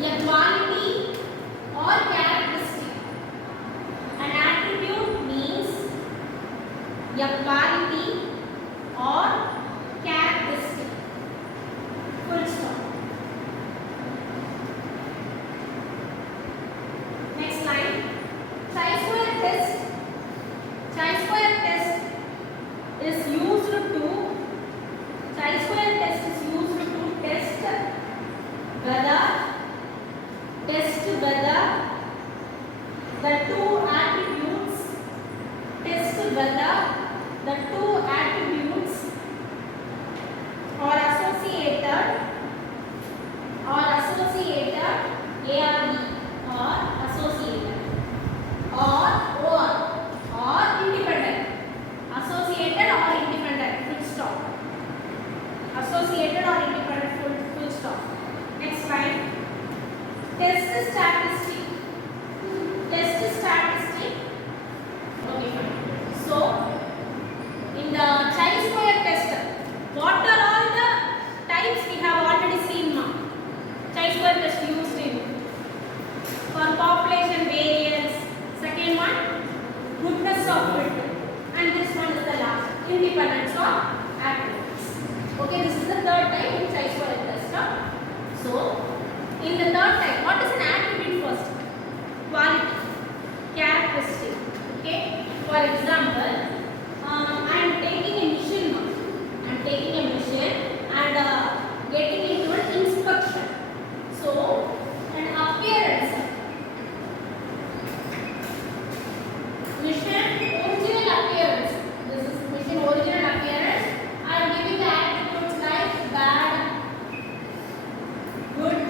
A quality or characteristic. An attribute means a quality or characteristic. Full stop. Next line. Chi-square test. Chi-square test is used to. Chi-square test is used to test whether the two attributes. Test whether the two attributes are associated A or B or associated or independent. Associated or independent. Full stop. Associated or independent. Full stop. Next slide. Test statistic. Test statistic. Okay, fine. So, in the chi-square test, what are all the types we have already seen now? Chi-square test used in for population variance. Second one, goodness of fit, and this one is the last, independence of attributes. Okay, this is the third type in chi-square test. So, in the third type, what is an attribute first? Quality, characteristic. Okay. For example, I am taking a machine now. I am taking a machine and getting into an inspection. So, an appearance. Mission original appearance. This is mission original appearance. I am giving the attributes like bad, good,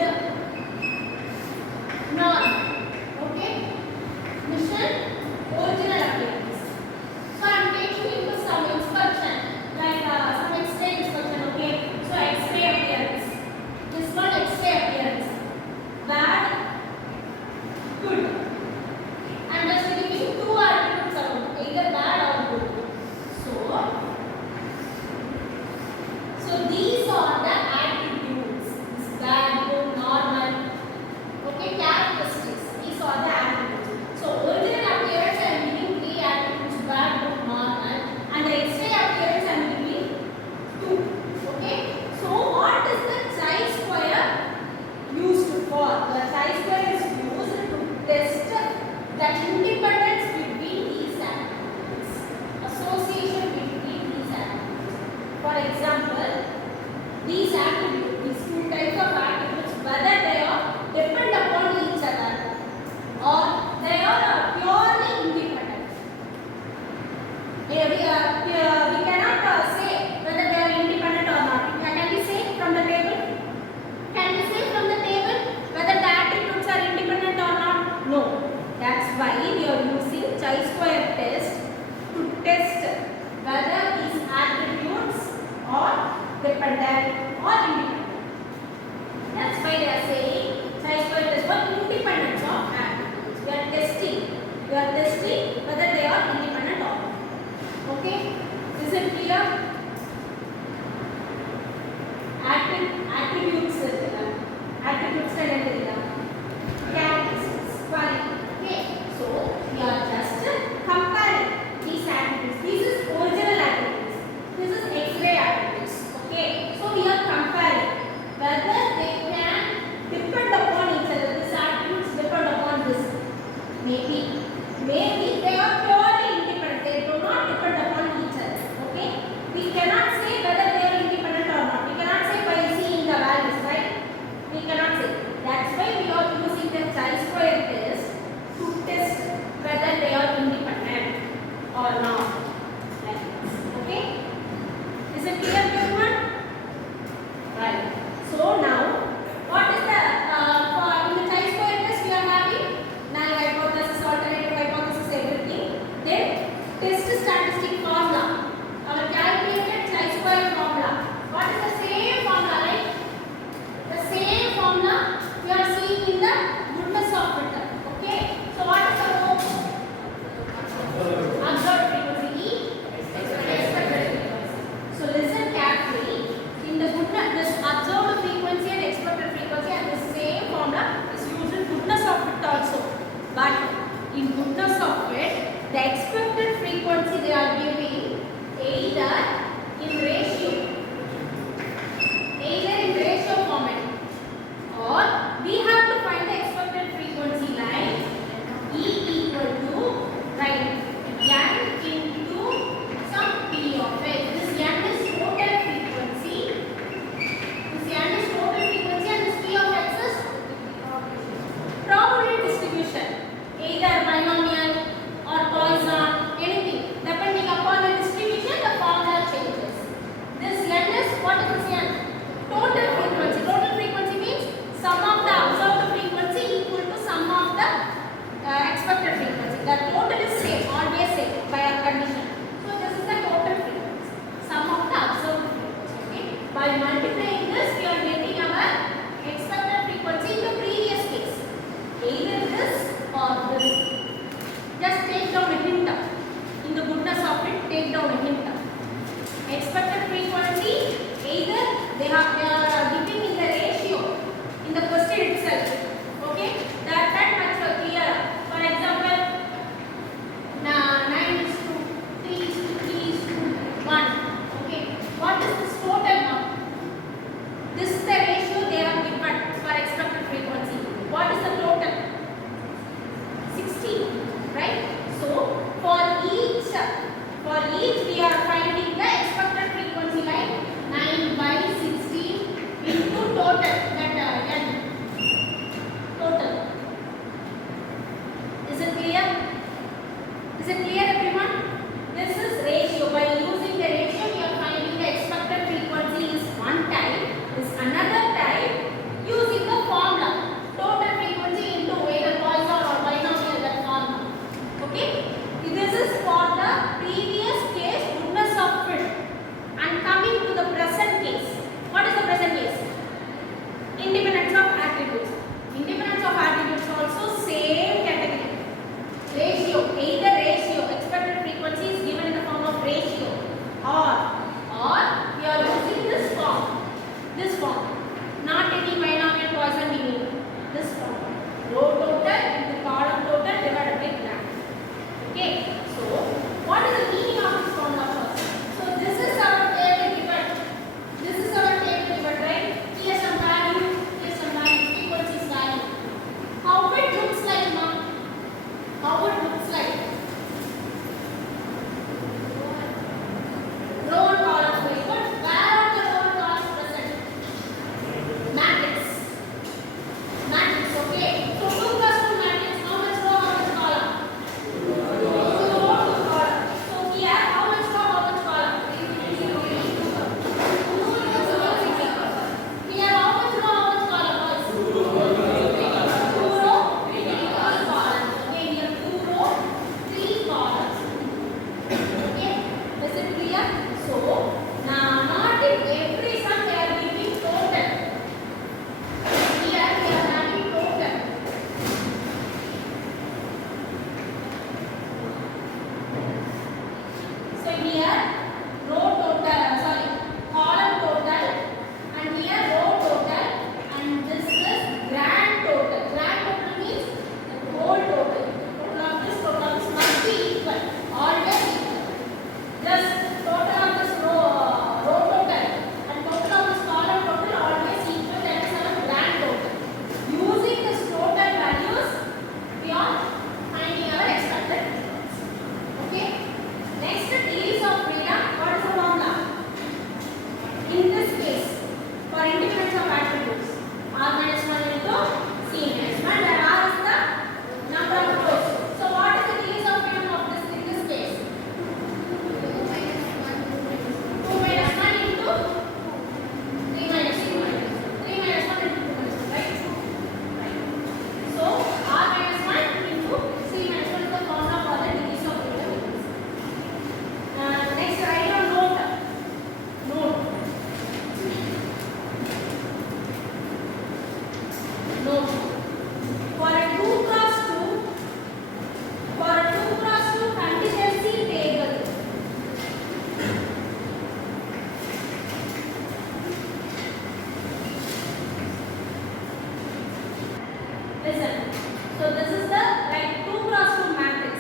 this is the like 2 cross 2 matrix.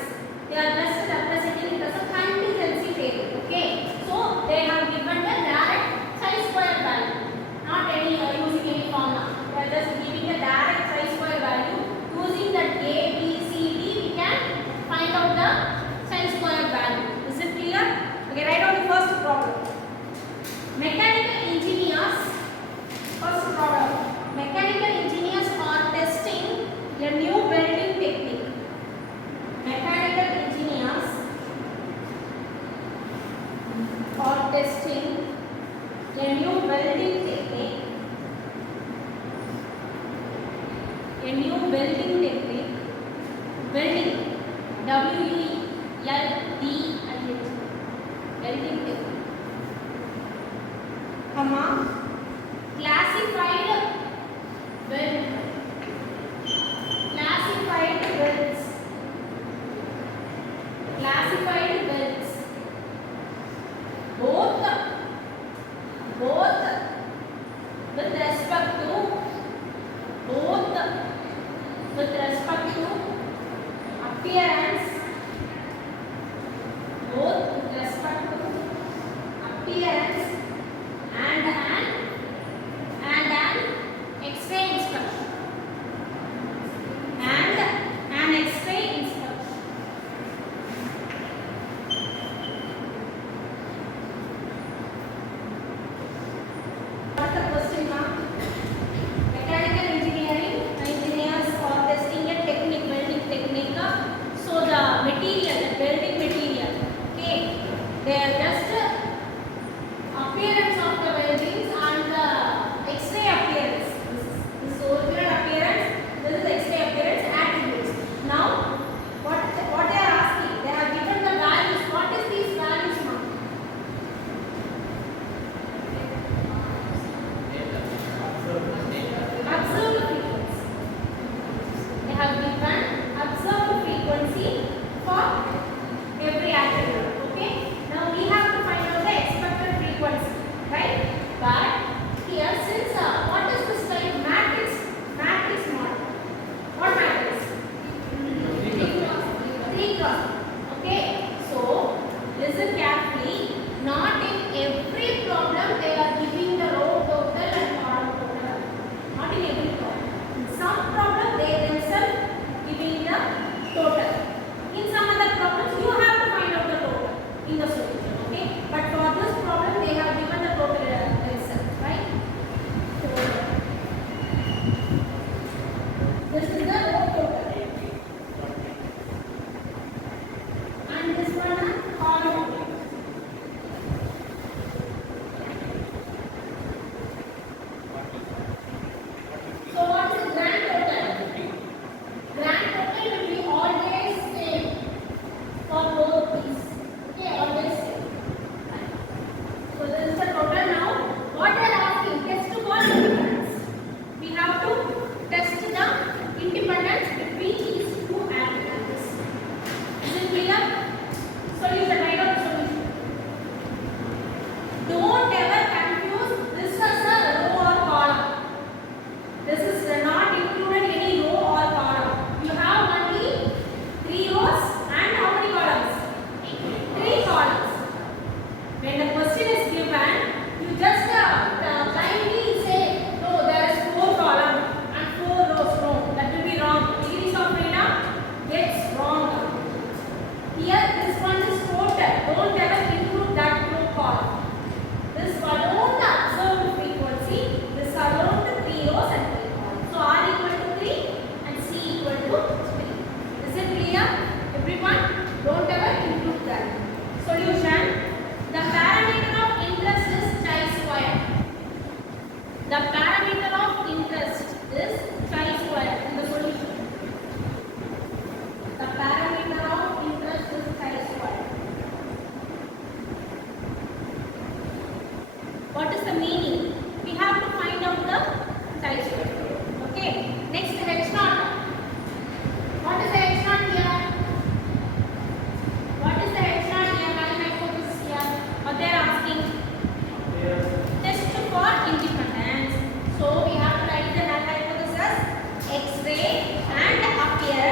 They are just representing it as a contingency table. Okay. So they have given the direct chi-square value, not any using any formula. They are just giving the direct chi-square value. Using that A, B, C, D, we can find out the chi-square value. Is it clear? Okay, write down the first problem. Mechanical engineers, first problem. Mechanical engineers are testing a new welding technique. Mechanical engineers are testing a new welding technique. A new welding technique. Welding. W-E-L-D-I-N-G. Welding technique. Comma. Classified weld. Classified welds. Classified welds. Both with respect to appearance, both with respect to appearance and an X-ray inspection. And an X-ray inspection. What's the question now? Mechanical engineers are testing a technique, welding technique. So the material, the welding material, okay, they are just appearance of the weldings and the X-ray appearance. This is original appearance, this is X-ray appearance attributes. Now, what they are asking, they have given the values. What is these values now? Observed frequency. They have given observed frequency for every attribute. Okay. Now we have to find out the expected frequency, right? But here, since what is this type? Matrix model. What matrix? 3 cross. Okay. So listen carefully. Not in every problem they are giving the row total and column total. Not in every problem. In some problem they themselves giving the total. In some other problems you have to find out the total in the solution. Okay. But for this problem they have given the total themselves, right? So this is the row total. And this one column total. So what is grand total? Grand total will be always same for both these. Okay, always same. So this is the total now. What they are asking, test for independence. We have to test the independence between these two attributes. Is it clear? Solution, write out the solution. Don't ever confuse this as a row or column. This is not included any row or column. You have only 3 rows and how many columns? 3 columns. When the question is given, you just blindly say, no, there is 4 columns and 4 rows. No, that will be wrong. Degrees of freedom gets wrong. Here, this one is total. Don't ever include that row column. This alone the observed frequency. This alone the 3 rows and 3 columns. So R equal to 3 and C equal to 3. Is it clear? Everyone, don't ever include that. Solution. The parameter of interest is chi-square. The parameter of interest is chi-square in the solution. The parameter of interest is chi-square. What is the meaning? We have to find out the chi-square. Okay. Next, H naught. What is the H naught here? What is the H naught here? Null hypothesis here. What they are asking? Test for independence. So we have to write the null hypothesis, X-ray and appearance.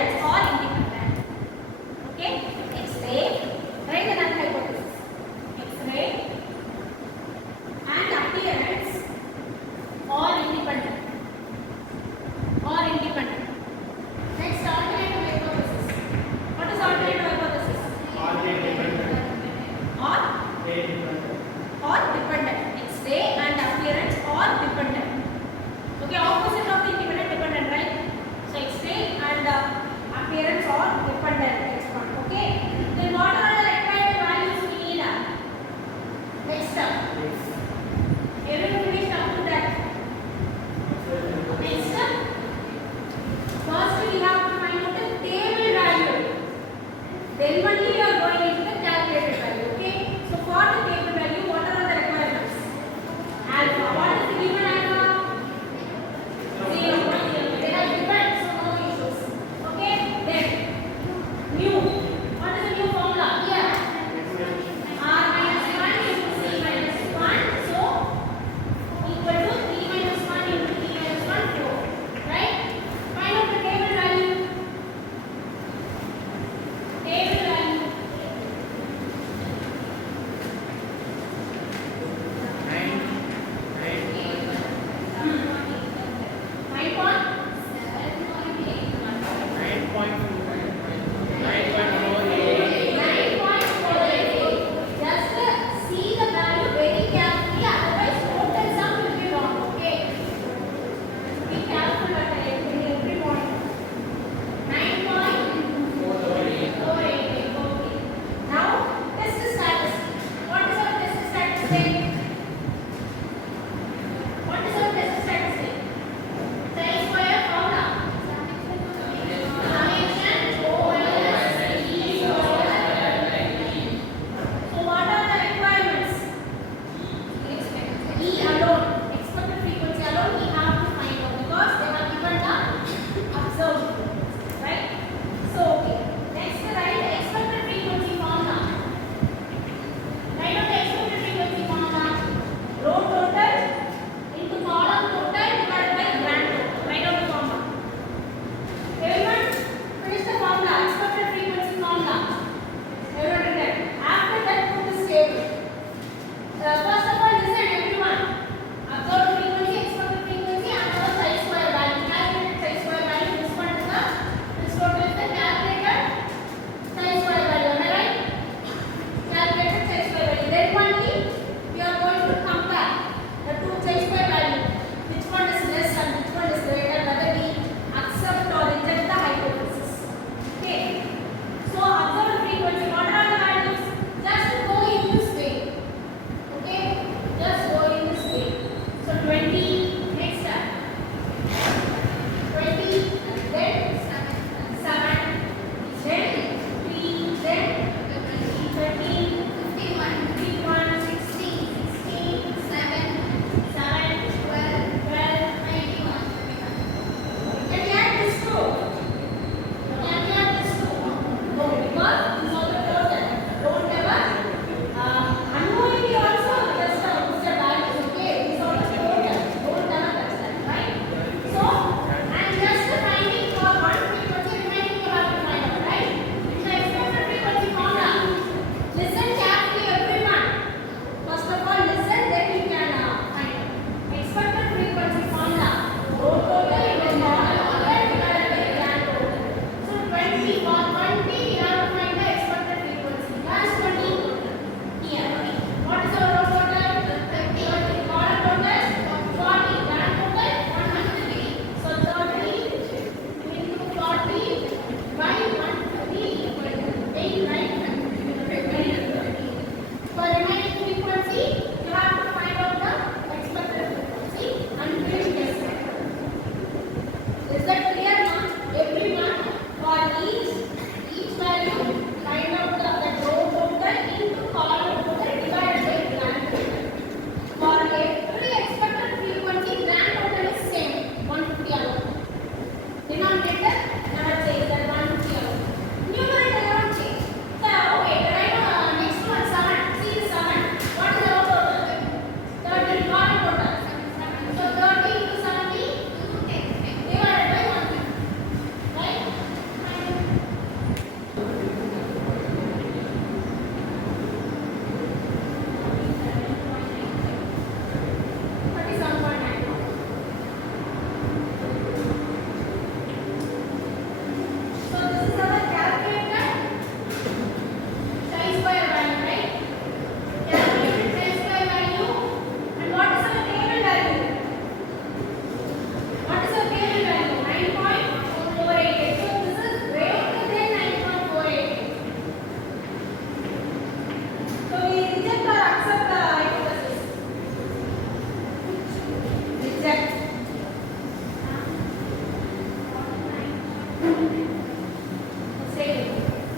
say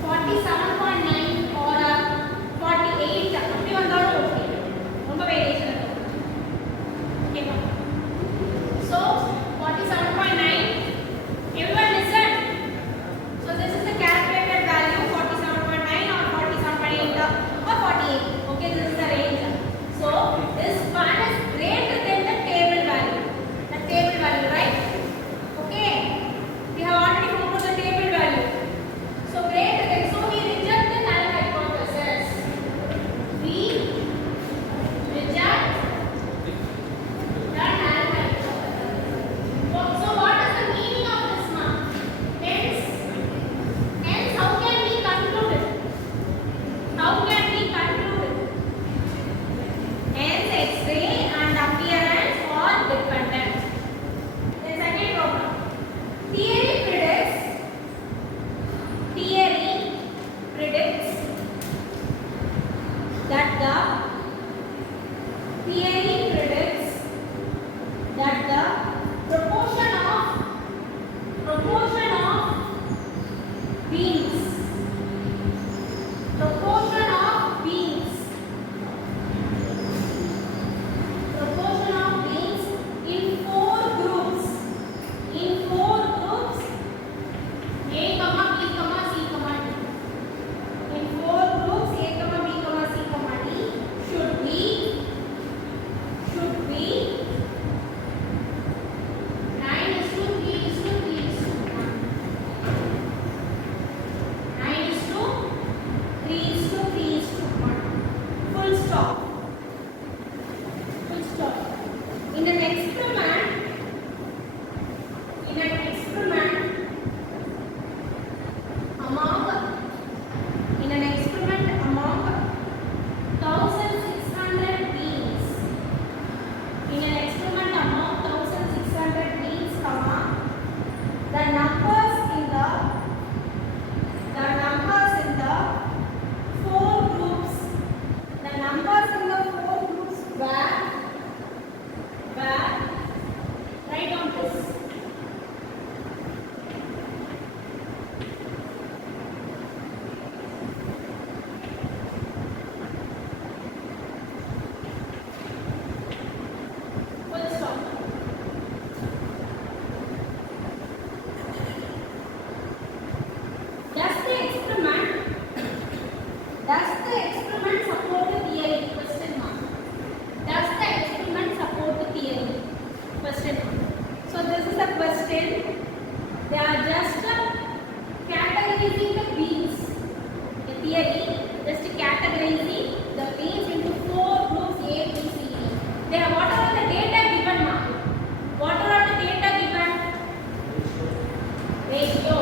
47.9 or 48 அப்படி வந்தாலும் okay ரொம்ப variation இருக்கும் ஓகேவா so 47.9 everyone listen so this is the calculated value 47.9 or 47.8 or 48 okay this is the range so this one is greater than the table value right okay we have already found out the table value so greater than so we reject the null hypothesis we reject the null hypothesis so what is the meaning of this one hence how can we conclude it hence X-ray and appearance are dependent. The second problem. Theory predicts that the proportion of beans in four groups A, comma, B, comma, C, comma, D. In four groups A, comma, B, comma, C, comma, D should be 9:3:3:1. 9:3:3:1. Full stop. In an experiment among 1600 beans comma the numbers in the four groups were write down this full stop. Does the experiment support the theory? Question mark. Does the experiment support the theory? Question mark. So this is a question. They are just categorizing the beans. The theory just categorizing the beans into four groups A, B, C, D. They have what are the data given now? What are the data given? Ratio.